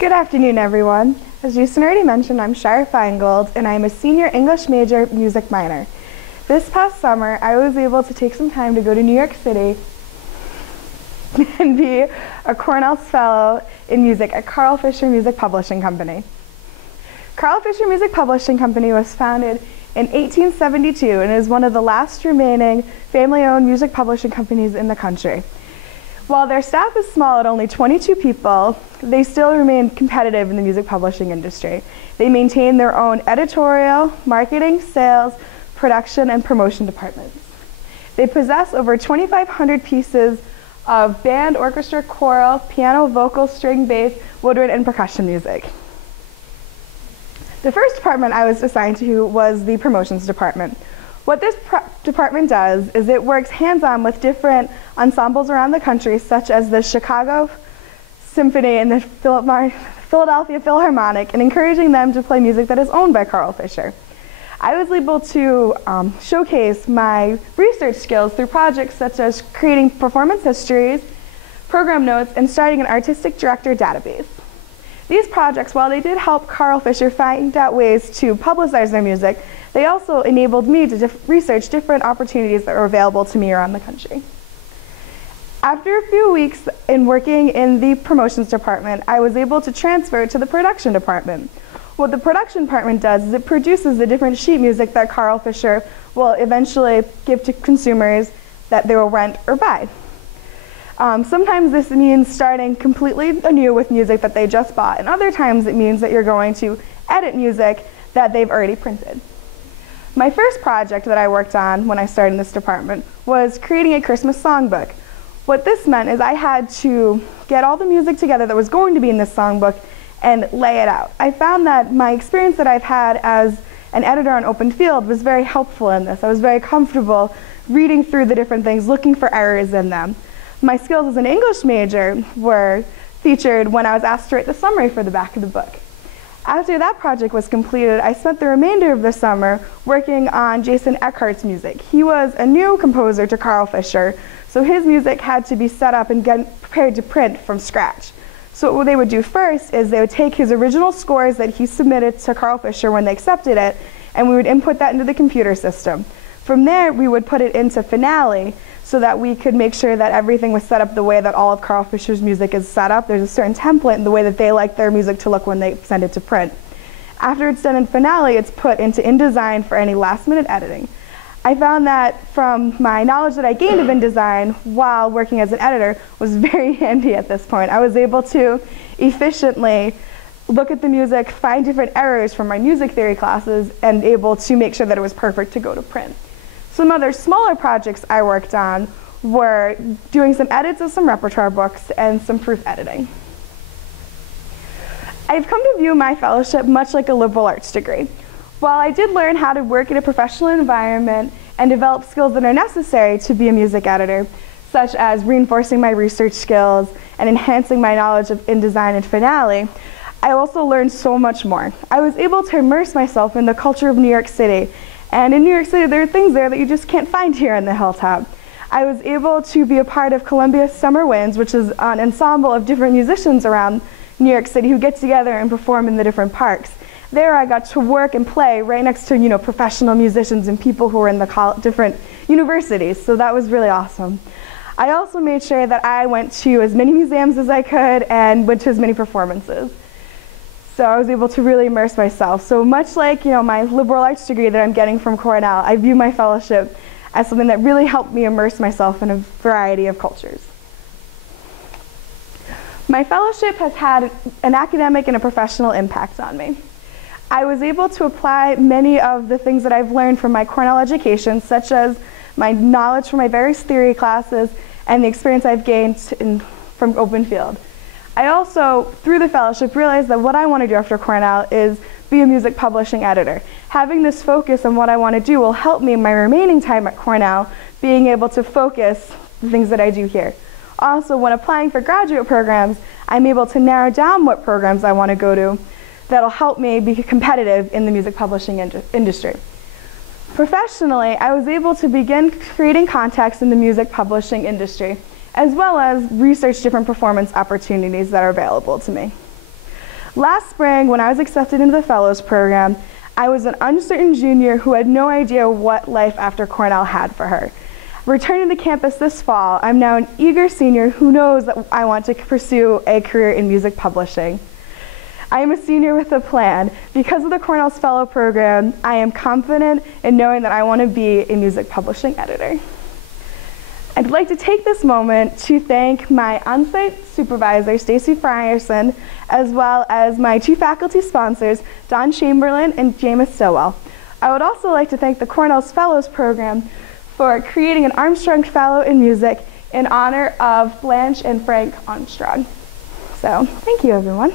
Good afternoon, everyone. As Jason already mentioned, I'm Shire Feingold', and I'm a senior English major, music minor. This past summer, I was able to take some time to go to New York City and be a Cornell Fellow in music at Fischer Music Publishing Company. Fischer Music Publishing Company was founded in 1872 and is one of the last remaining family-owned music publishing companies in the country. While their staff is small at only 22 people, they still remain competitive in the music publishing industry. They maintain their own editorial, marketing, sales, production, and promotion departments. They possess over 2,500 pieces of band, orchestra, choral, piano, vocal, string, bass, woodwind, and percussion music. The first department I was assigned to was the promotions department. What this department does is it works hands-on with different ensembles around the country, such as the Chicago Symphony and the Philadelphia Philharmonic, and encouraging them to play music that is owned by Fischer. I was able to showcase my research skills through projects such as creating performance histories, program notes, and starting an artistic director database. These projects, while they did help Fischer find out ways to publicize their music, they also enabled me to research different opportunities that were available to me around the country. After a few weeks in working in the promotions department, I was able to transfer to the production department. What the production department does is it produces the different sheet music that Fischer will eventually give to consumers that they will rent or buy. Sometimes this means starting completely anew with music that they just bought, and other times it means that you're going to edit music that they've already printed. My first project that I worked on when I started in this department was creating a Christmas songbook. What this meant is I had to get all the music together that was going to be in this songbook and lay it out. I found that my experience that I've had as an editor on Open Field was very helpful in this. I was very comfortable reading through the different things, looking for errors in them. My skills as an English major were featured when I was asked to write the summary for the back of the book. After that project was completed, I spent the remainder of the summer working on Jason Eckhart's music. He was a new composer to Fischer, so his music had to be set up and get prepared to print from scratch. So what they would do first is they would take his original scores that he submitted to Fischer when they accepted it, and we would input that into the computer system. From there, we would put it into Finale so that we could make sure that everything was set up the way that all of Fischer's music is set up. There's a certain template in the way that they like their music to look when they send it to print. After it's done in Finale, it's put into InDesign for any last-minute editing. I found that from my knowledge that I gained of InDesign while working as an editor was very handy at this point. I was able to efficiently look at the music, find different errors from my music theory classes, and able to make sure that it was perfect to go to print. Some other smaller projects I worked on were doing some edits of some repertoire books and some proof editing. I've come to view my fellowship much like a liberal arts degree. While I did learn how to work in a professional environment and develop skills that are necessary to be a music editor, such as reinforcing my research skills and enhancing my knowledge of InDesign and Finale, I also learned so much more. I was able to immerse myself in the culture of New York City. And in New York City, there are things there that you just can't find here on the Hilltop. I was able to be a part of Columbia Summer Winds, which is an ensemble of different musicians around New York City who get together and perform in the different parks. There I got to work and play right next to professional musicians and people who were in the different universities, so that was really awesome. I also made sure that I went to as many museums as I could and went to as many performances. So I was able to really immerse myself. So much like my liberal arts degree that I'm getting from Cornell, I view my fellowship as something that really helped me immerse myself in a variety of cultures. My fellowship has had an academic and a professional impact on me. I was able to apply many of the things that I've learned from my Cornell education, such as my knowledge from my various theory classes and the experience I've gained from Open Field. I also, through the fellowship, realized that what I want to do after Cornell is be a music publishing editor. Having this focus on what I want to do will help me in my remaining time at Cornell, being able to focus the things that I do here. Also, when applying for graduate programs, I'm able to narrow down what programs I want to go to that'll help me be competitive in the music publishing industry. Professionally, I was able to begin creating contacts in the music publishing industry, as well as research different performance opportunities that are available to me. Last spring, when I was accepted into the Fellows Program, I was an uncertain junior who had no idea what life after Cornell had for her. Returning to campus this fall, I'm now an eager senior who knows that I want to pursue a career in music publishing. I am a senior with a plan. Because of the Cornell's Fellow Program, I am confident in knowing that I want to be a music publishing editor. I'd like to take this moment to thank my on-site supervisor, Stacy Frierson, as well as my two faculty sponsors, Don Chamberlain and Jameis Stowell. I would also like to thank the Cornell's Fellows Program for creating an Armstrong Fellow in Music in honor of Blanche and Frank Armstrong. So, thank you, everyone.